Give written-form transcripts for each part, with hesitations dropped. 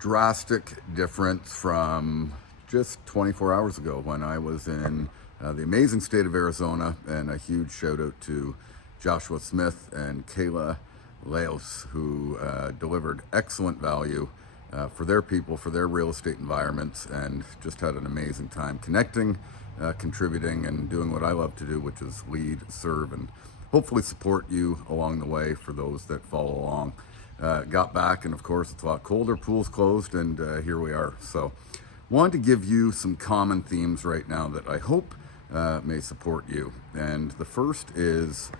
drastic difference from just 24 hours ago when I was in the amazing state of Arizona, and a huge shout out to Joshua Smith and Kayla Laos, who delivered excellent value for their people, for their real estate environments, and just had an amazing time connecting, contributing, and doing what I love to do, which is lead, serve, and hopefully support you along the way for those that follow along. Got back, and of course it's a lot colder, pool's closed, and here we are. So wanted to give you some common themes right now that I hope may support you. And the first is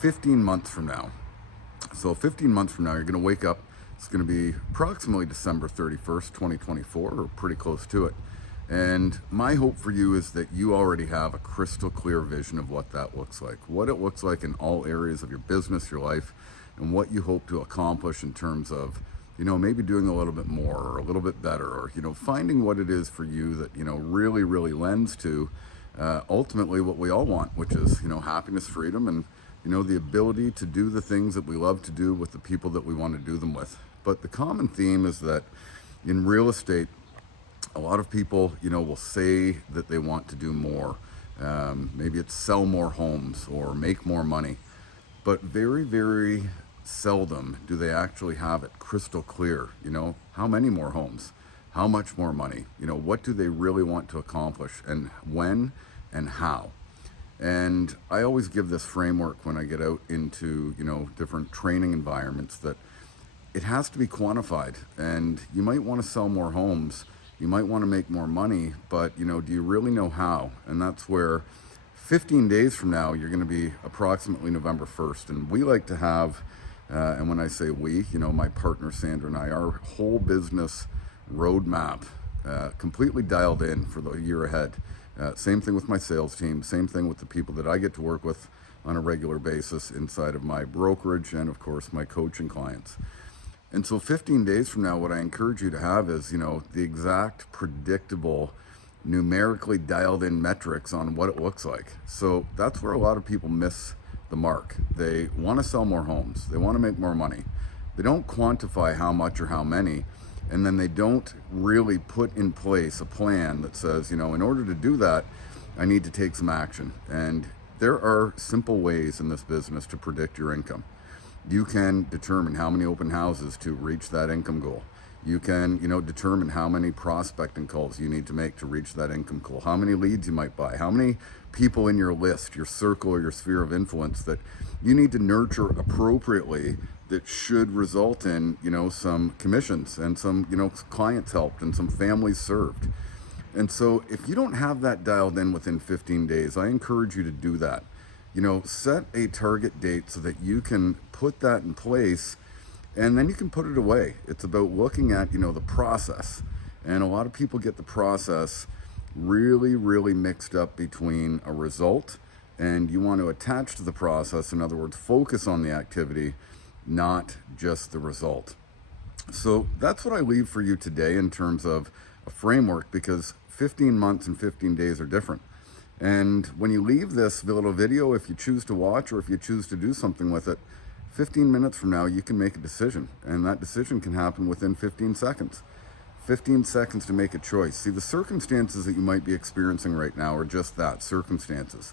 15 months from now. So 15 months from now, you're going to wake up. It's going to be approximately December 31st, 2024, or pretty close to it. And my hope for you is that you already have a crystal clear vision of what that looks like, what it looks like in all areas of your business, your life, and what you hope to accomplish in terms of, maybe doing a little bit more or a little bit better, or, finding what it is for you that, really, really lends to ultimately what we all want, which is, happiness, freedom, and, the ability to do the things that we love to do with the people that we want to do them with. But the common theme is that in real estate, a lot of people, will say that they want to do more. Maybe it's sell more homes or make more money, but very, very seldom do they actually have it crystal clear. How many more homes, how much more money, what do they really want to accomplish, and when and how. And I always give this framework when I get out into, different training environments, that it has to be quantified. And you might want to sell more homes, you might want to make more money, but do you really know how? And that's where 15 days from now, you're going to be approximately November 1st. And we like to have, and when I say we, my partner Sandra and I, our whole business roadmap completely dialed in for the year ahead. Same thing with my sales team, same thing with the people that I get to work with on a regular basis inside of my brokerage and, of course, my coaching clients. And so 15 days from now, what I encourage you to have is, the exact predictable, numerically dialed in metrics on what it looks like. So that's where a lot of people miss the mark. They want to sell more homes. They want to make more money. They don't quantify how much or how many. And then they don't really put in place a plan that says, in order to do that, I need to take some action. And there are simple ways in this business to predict your income. You can determine how many open houses to reach that income goal. You can, determine how many prospecting calls you need to make to reach that income goal, how many leads you might buy, how many people in your list, your circle, or your sphere of influence that you need to nurture appropriately that should result in, some commissions and some, clients helped and some families served. And so if you don't have that dialed in within 15 days, I encourage you to do that. Set a target date so that you can put that in place, and then you can put it away. It's about looking at, the process. And a lot of people get the process really, really mixed up between a result, and you want to attach to the process. In other words, focus on the activity, not just the result. So that's what I leave for you today in terms of a framework, because 15 months and 15 days are different. And when you leave this little video, if you choose to watch or if you choose to do something with it, 15 minutes from now, you can make a decision. And that decision can happen within 15 seconds. 15 seconds to make a choice. See, the circumstances that you might be experiencing right now are just that, circumstances.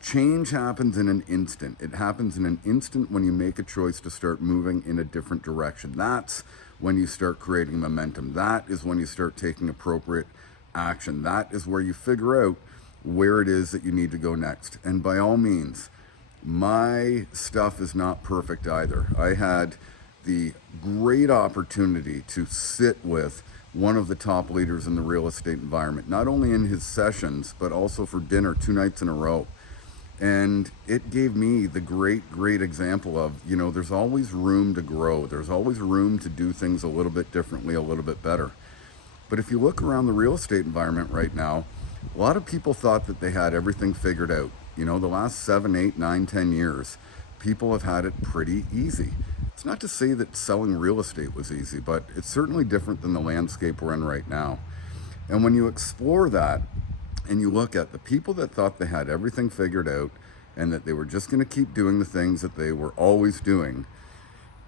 Change happens in an instant. It happens in an instant when you make a choice to start moving in a different direction. That's when you start creating momentum. That is when you start taking appropriate action. That is where you figure out where it is that you need to go next. And by all means, my stuff is not perfect either. I had the great opportunity to sit with one of the top leaders in the real estate environment, not only in his sessions, but also for dinner 2 nights in a row. And it gave me the great, great example of, there's always room to grow. There's always room to do things a little bit differently, a little bit better. But if you look around the real estate environment right now, a lot of people thought that they had everything figured out. The last 7, 8, 9, 10 years, people have had it pretty easy. It's not to say that selling real estate was easy, but it's certainly different than the landscape we're in right now. And when you explore that and you look at the people that thought they had everything figured out and that they were just going to keep doing the things that they were always doing,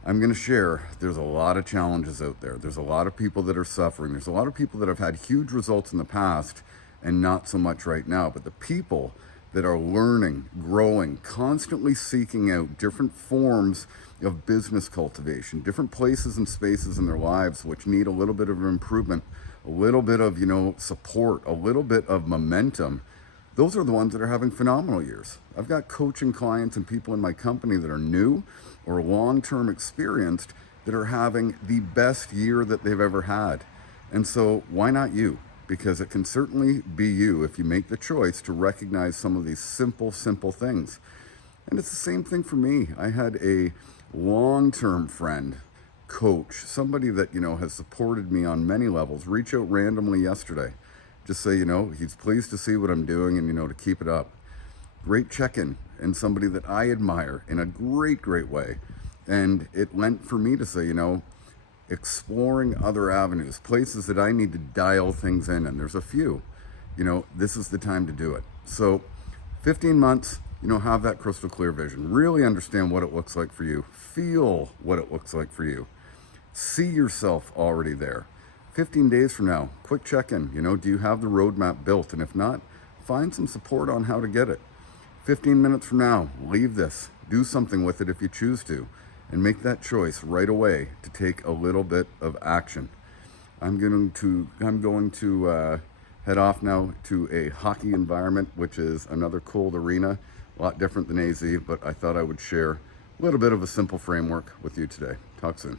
I'm going to share there's a lot of challenges out there. There's a lot of people that are suffering. There's a lot of people that have had huge results in the past and not so much right now. But the people that are learning, growing, constantly seeking out different forms of business cultivation, different places and spaces in their lives which need a little bit of improvement, a little bit of, support, a little bit of momentum. Those are the ones that are having phenomenal years. I've got coaching clients and people in my company that are new or long-term experienced that are having the best year that they've ever had. And so why not you? Because it can certainly be you if you make the choice to recognize some of these simple things. And it's the same thing for me. I had a long-term friend, coach, somebody that, has supported me on many levels, reach out randomly yesterday. Just say, he's pleased to see what I'm doing and, to keep it up. Great check-in, and somebody that I admire in a great way. And it lent for me to say, exploring other avenues, places that I need to dial things in, and there's a few, this is the time to do it. So 15 months, have that crystal clear vision, really understand what it looks like for you, feel what it looks like for you, see yourself already there. 15 days from now, quick check-in, do you have the roadmap built? And if not, find some support on how to get it. 15 minutes from now, leave this, do something with it if you choose to, and make that choice right away to take a little bit of action. I'm going to head off now to a hockey environment, which is another cold arena, a lot different than AZ, but I thought I would share a little bit of a simple framework with you today. Talk soon.